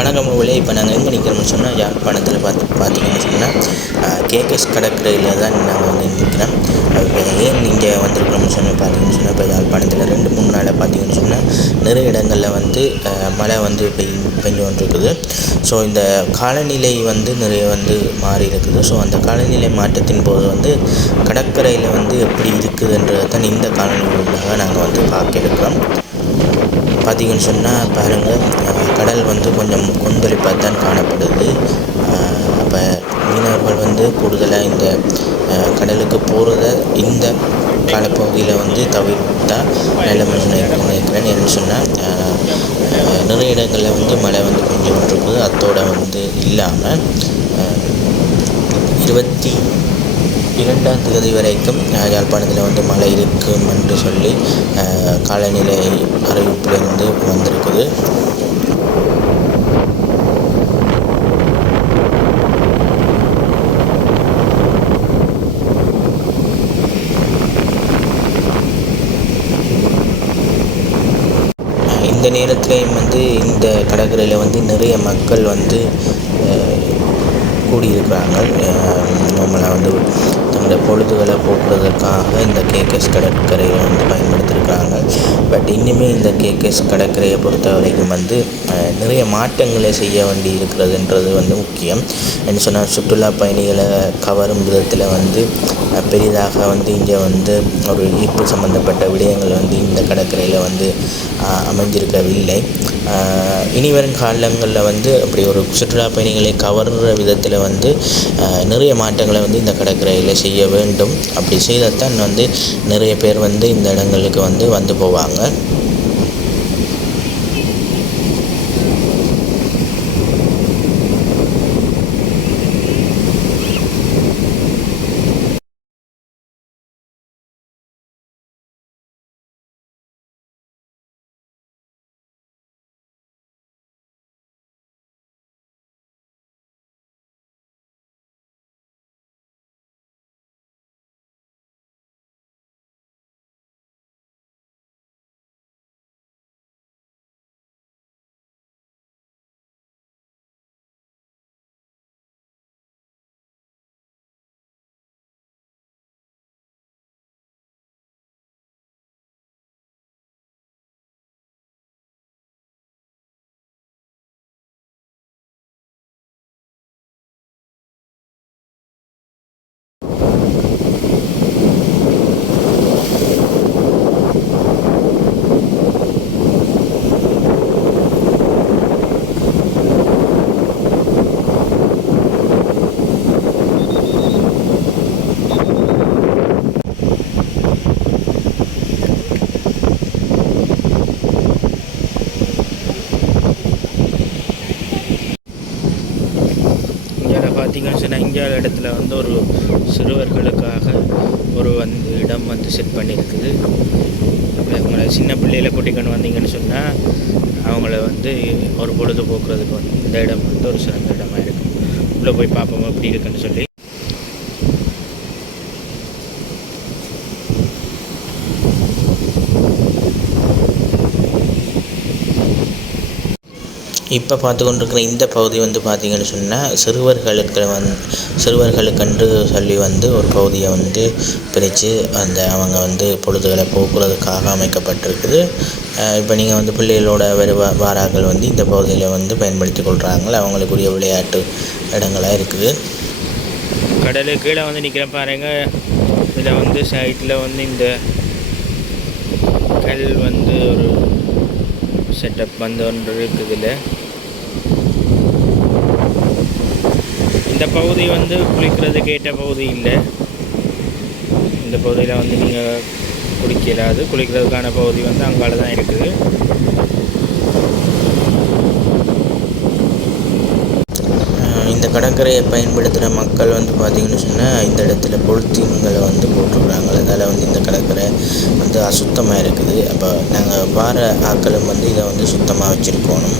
வணக்கம் இப்போ நாங்கள் எங்கே நிற்கிறோம்னு சொன்னால் யாழ்ப்பாணத்தில் பார்த்து பார்த்தீங்கன்னு சொன்னால் கேகேஎஸ் கடற்கரையில் தான் நாங்கள் வந்து நிற்கிறோம் இப்போ ஏன் இங்கே வந்திருக்கிறோம்னு சொன்னால் பார்த்தீங்கன்னு சொன்னால் இப்போ யாழ்ப்பாணத்தில் ரெண்டு மூணு நாளாக பார்த்தீங்கன்னு சொன்னால் நிறைய இடங்களில் வந்து மழை வந்து பெய் பெஞ்சு கொண்டிருக்குது. ஸோ இந்த காலநிலை வந்து நிறைய வந்து மாறி இருக்குது. ஸோ அந்த காலநிலை மாற்றத்தின் போது வந்து கடற்கரையில் வந்து எப்படி இருக்குதுன்றதை தான் இந்த காலநிலையாக நாங்கள் வந்து பார்க்க இருக்கிறோம். பார்த்தீங்கன்னு சொன்னால் பாருங்கள் கடல் வந்து கொஞ்சம் கொந்தளிப்பாக தான் காணப்படுது. அப்போ மீனவர்கள் வந்து கூடுதலாக இந்த கடலுக்கு போகிறத இந்த காலப்பகுதியில் வந்து தவிர்த்தால் நல்ல மனுஷன் நினைக்கிறேன் சொன்னால் நிறைய இடங்களில் வந்து மழை வந்து கொஞ்சம் இருக்குது அத்தோட வந்து இல்லாமல் இருபத்தி இரண்டாம் தேதி வரைக்கும் யாழ்ப்பாணத்தில் வந்து மழை இருக்கும் என்று சொல்லி அஹ், காலநிலை அறிவிப்பிலிருந்து வந்திருக்குது. இந்த நேரத்திலையும் வந்து இந்த கடற்கரையில் வந்து நிறைய மக்கள் வந்து கூடியிருக்கிறாங்க. நம்மளை வந்து இந்த பொழுதுகளை போக்குறதுக்காக இந்த கேகேஎஸ் கடற்கரையை வந்து பயன்படுத்தியிருக்காங்க பட் இன்னுமே இந்த கேகேஎஸ் கடற்கரையை பொறுத்த வரைக்கும் வந்து நிறைய மாற்றங்களை செய்ய வேண்டி இருக்கிறதுன்றது வந்து முக்கியம். என்ன சொன்னால் சுற்றுலா பயணிகளை கவரும் விதத்தில் வந்து பெரிதாக வந்து இங்கே வந்து ஒரு ஈர்ப்பு சம்மந்தப்பட்ட விடயங்கள் வந்து இந்த கடற்கரையில் வந்து அமைஞ்சிருக்கவில்லை. இனி வரும் காலங்களில் வந்து அப்படி ஒரு சுற்றுலா பயணிகளை கவர்ற விதத்தில் வந்து நிறைய மாற்றங்களை வந்து இந்த கடற்கரையில் செய்ய வேண்டும். அப்படி செய்தால் தான் வந்து நிறைய பேர் வந்து இந்த இடங்களுக்கு வந்து வந்து போவாங்க இங்கே பார்த்தீங்கன்னு சொன்னால் இங்கே இடத்துல வந்து ஒரு சிறுவர்களுக்காக ஒரு வந்து இடம் வந்து செட் பண்ணியிருக்குது அவங்கள உங்களை சின்ன பிள்ளையில கூட்டிக்கொண்டு வந்தீங்கன்னு சொன்னால் அவங்கள வந்து ஒரு பொழுது போக்குறதுக்கு வந்து இந்த இடம் வந்து ஒரு சிறந்த இடமா இருக்கும் உள்ளே போய் பார்ப்போம் எப்படி இருக்குன்னு சொல்லி. இப்போ பார்த்து கொண்டிருக்கிற இந்த பகுதி வந்து பார்த்தீங்கன்னு சொன்னால் சிறுவர்களுக்கு வந் சிறுவர்களுக்கென்று சொல்லி வந்து ஒரு பகுதியை வந்து பிரித்து அந்த அவங்க வந்து பொழுதுகளை போக்குறதுக்காக அமைக்கப்பட்டிருக்குது. இப்போ நீங்கள் வந்து பிள்ளைகளோட வருவா வாராக்கள் வந்து இந்த பகுதியில் வந்து பயன்படுத்தி கொள்கிறாங்க அவங்களுக்குரிய விளையாட்டு இடங்களாக இருக்குது. கடலு கீழே வந்து நிற்கிற பாருங்க. இதில் வந்து சைட்டில் வந்து இந்த கல் வந்து ஒரு செட்டப் வந்து ஒன்று இருக்குது இதில் இந்த பகுதி வந்து குளிக்கிறதுக்கு ஏற்ற பகுதி இல்லை. இந்த பகுதியில் வந்து நீங்கள் குளிக்கலாது குளிக்கிறதுக்கான பகுதி வந்து அங்கால தான் இருக்குது. இந்த கடற்கரையை பயன்படுத்துகிற மக்கள் வந்து பார்த்திங்கன்னு சொன்னால் இந்த இடத்துல பொழுத்தீன்களை வந்து போட்டுருக்குறாங்க அதால் வந்து இந்த கடற்கரை வந்து அசுத்தமாக இருக்குது. அப்போ நாங்கள் வார ஆட்களும் வந்து இதை வந்து சுத்தமாக வச்சுருக்கணும்.